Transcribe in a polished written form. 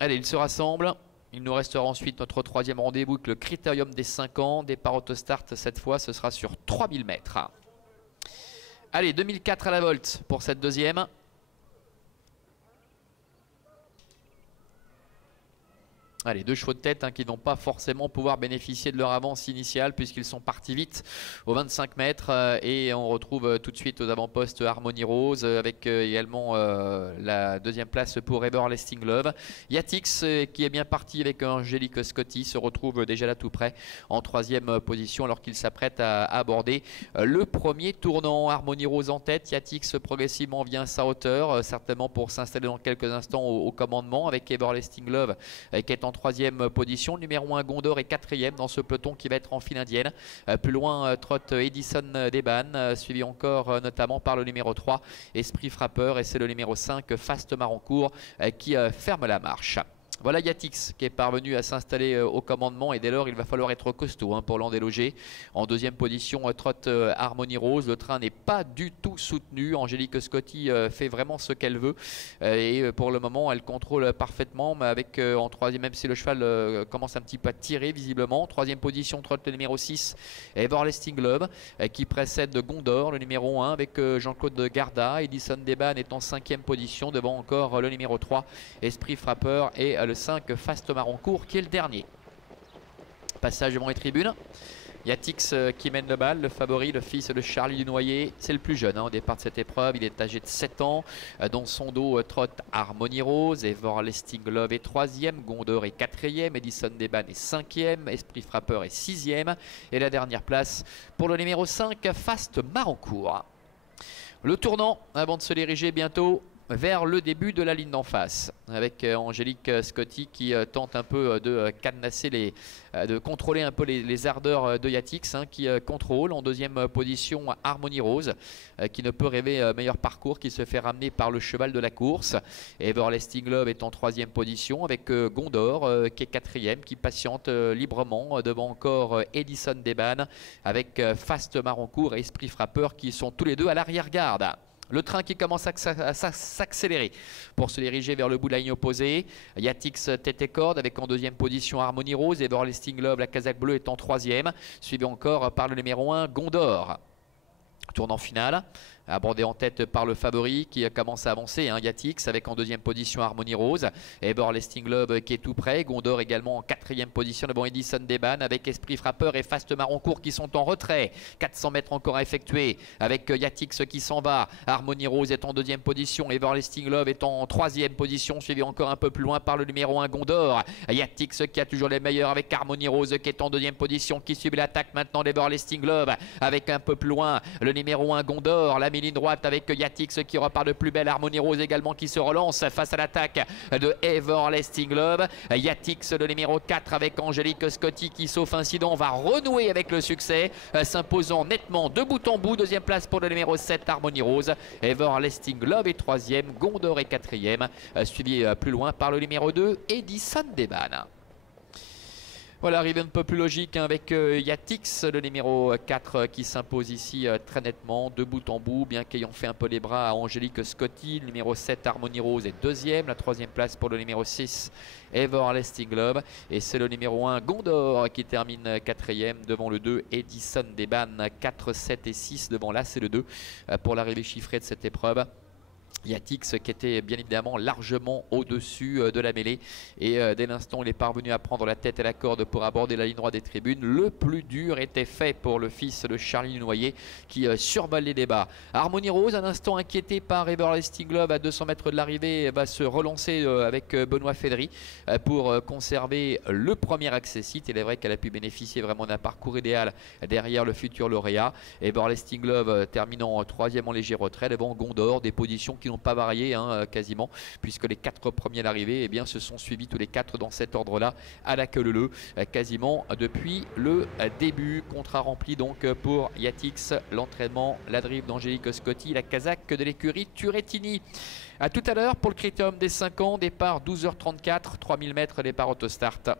Allez, ils se rassemblent. Il nous restera ensuite notre troisième rendez-vous avec le critérium des 5 ans. Départ autostart, cette fois, ce sera sur 3000 mètres. Allez, 2004 à la volte pour cette deuxième. Allez, deux chevaux de tête qui ne vont pas forcément pouvoir bénéficier de leur avance initiale puisqu'ils sont partis vite aux 25 mètres. Et on retrouve tout de suite aux avant-postes Harmony Rose avec également la deuxième place pour Everlasting Love. Yatix qui est bien parti avec Angélique Scotty se retrouve déjà là tout près en troisième position alors qu'il s'apprête à aborder le premier tournant. Harmony Rose en tête, Yatix progressivement vient à sa hauteur, certainement pour s'installer dans quelques instants au commandement avec Everlasting Love qui est en troisième position. Numéro 1 Gondor est quatrième dans ce peloton qui va être en file indienne. Plus loin trotte Edison Deban, suivi encore notamment par le numéro 3 Esprit Frappeur, et c'est le numéro 5 Fast Marancourt qui ferme la marche. Voilà Yatix qui est parvenu à s'installer au commandement et dès lors il va falloir être costaud pour l'en déloger. En deuxième position trotte Harmony Rose. Le train n'est pas du tout soutenu. Angélique Scotty fait vraiment ce qu'elle veut et pour le moment elle contrôle parfaitement, mais avec en troisième, même si le cheval commence un petit peu à tirer visiblement. Troisième position trotte le numéro 6 Everlasting Love qui précède Gondor, le numéro 1 avec Jean-Claude Garda. Edison Deban est en cinquième position devant encore le numéro 3 Esprit Frappeur et le 5 Fast Marancourt qui est le dernier. Passage devant les tribunes. Yatix qui mène le bal, le favori, le fils de Charlie Dunoyer. C'est le plus jeune au départ de cette épreuve. Il est âgé de 7 ans. Dans son dos trotte Harmony Rose. Everlasting Love est 3e. Gondor est 4e. Edison Deban est 5e. Esprit Frappeur est 6e. Et la dernière place pour le numéro 5 Fast Marancourt. Le tournant avant de se diriger bientôt vers le début de la ligne d'en face avec Angélique Scotty qui tente un peu de cadenasser de contrôler un peu les ardeurs de Yatix qui contrôle. En deuxième position Harmony Rose qui ne peut rêver meilleur parcours, qui se fait ramener par le cheval de la course. Everlasting Love est en troisième position avec Gondor qui est quatrième, qui patiente librement devant encore Edison Deban avec Fast Marancourt et Esprit Frappeur qui sont tous les deux à l'arrière-garde. Le train qui commence à s'accélérer pour se diriger vers le bout de la ligne opposée. Yatix tête et corde avec en deuxième position Harmony Rose. Everlasting Love, la casaque bleue, est en troisième. Suivi encore par le numéro 1 Gondor. Tournant final. Abordé en tête par le favori qui commence à avancer, Yatix avec en deuxième position Harmony Rose, Everlasting Love qui est tout près, Gondor également en quatrième position devant Edison Deban avec Esprit Frappeur et Fast Marancourt qui sont en retrait. 400 mètres encore à effectuer avec Yatix qui s'en va. Harmony Rose est en deuxième position, Everlasting Love est en troisième position, suivi encore un peu plus loin par le numéro 1 Gondor. Yatix qui a toujours les meilleurs avec Harmony Rose qui est en deuxième position, qui subit l'attaque maintenant d'Everlasting Love avec un peu plus loin le numéro 1 Gondor. La ligne droite avec Yatix qui repart de plus belle. Harmony Rose également qui se relance face à l'attaque de Everlasting Love. Yatix le numéro 4 avec Angélique Scotty qui, sauf incident, va renouer avec le succès, s'imposant nettement de bout en bout. Deuxième place pour le numéro 7 Harmony Rose. Everlasting Love est troisième, Gondor est quatrième, suivi plus loin par le numéro 2 Edison Deban. Voilà, arrivée un peu plus logique avec Yatix, le numéro 4 qui s'impose ici très nettement, de bout en bout, bien qu'ayant fait un peu les bras à Angélique Scotty. Le numéro 7 Harmony Rose est deuxième, la troisième place pour le numéro 6 Everlasting Love. Et c'est le numéro 1 Gondor qui termine quatrième devant le 2 Edison Deban. 4, 7 et 6 devant là, c'est le 2 pour l'arrivée chiffrée de cette épreuve. Yatix qui était bien évidemment largement au-dessus de la mêlée et dès l'instant il est parvenu à prendre la tête et la corde pour aborder la ligne droite des tribunes. Le plus dur était fait pour le fils de Charlie Dunoyer qui survole les débats. Harmony Rose, un instant inquiété par Everlasting Love à 200 mètres de l'arrivée, va se relancer avec Benoît Fédry pour conserver le premier accessite. Il est vrai qu'elle a pu bénéficier vraiment d'un parcours idéal derrière le futur lauréat. Everlasting Love terminant troisième en léger retrait devant Gondor, des positions qui n'ont pas varié quasiment, puisque les 4 premiers à l'arrivée se sont suivis tous les 4 dans cet ordre là à la queue leu quasiment depuis le début. Contrat rempli donc pour Yatix, l'entraînement, la drive d'Angélique Scotty, la casaque de l'écurie Turrettini. A tout à l'heure pour le critérium des 5 ans, départ 12h34, 3000 mètres, départ autostart.